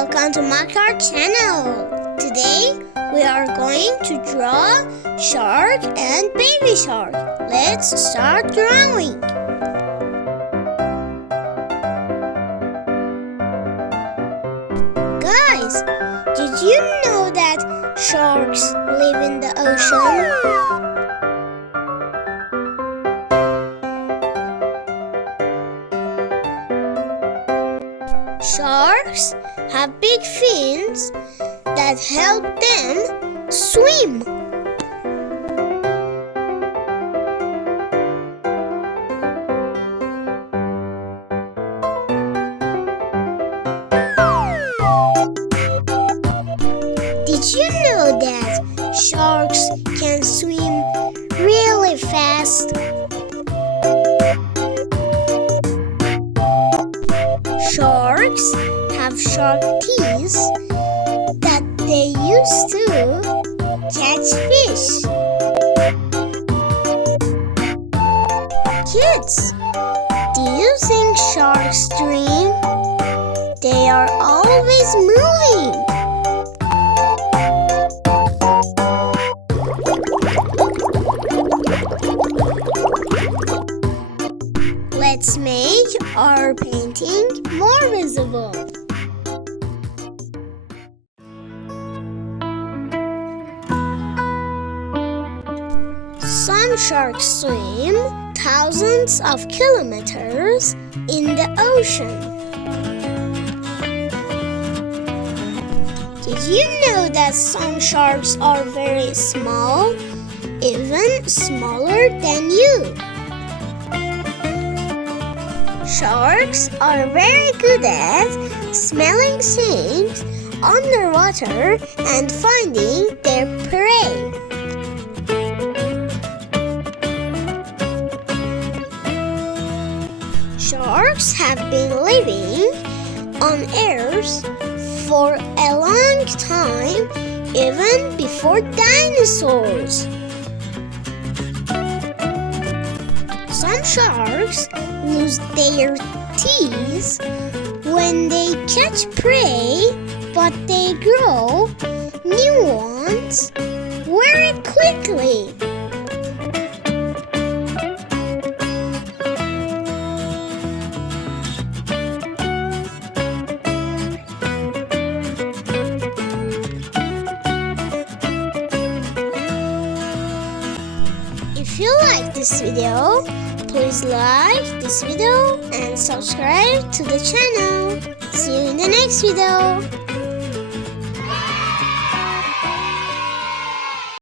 welcome to Makar channel. Today we are going to draw shark and baby shark. Let's start drawing. Guys, did you know that sharks live in the ocean? Sharks have big fins that help them swim. Did you know that sharks can swim really fast? Sharks have sharp teeth that they use to catch fish. Kids, do you think sharks dream? They are always moving. Let's make our painting more visible. Some sharks swim thousands of kilometers in the ocean. Did you know that some sharks are very small, even smaller than you? Sharks are very good at smelling things underwater and finding their prey. Sharks have been living on Earth for a long time, even before dinosaurs. Some sharks lose their teeth when they catch prey, but they grow new ones very quickly. If you like this video, please like this video and subscribe to the channel. See you in the next video.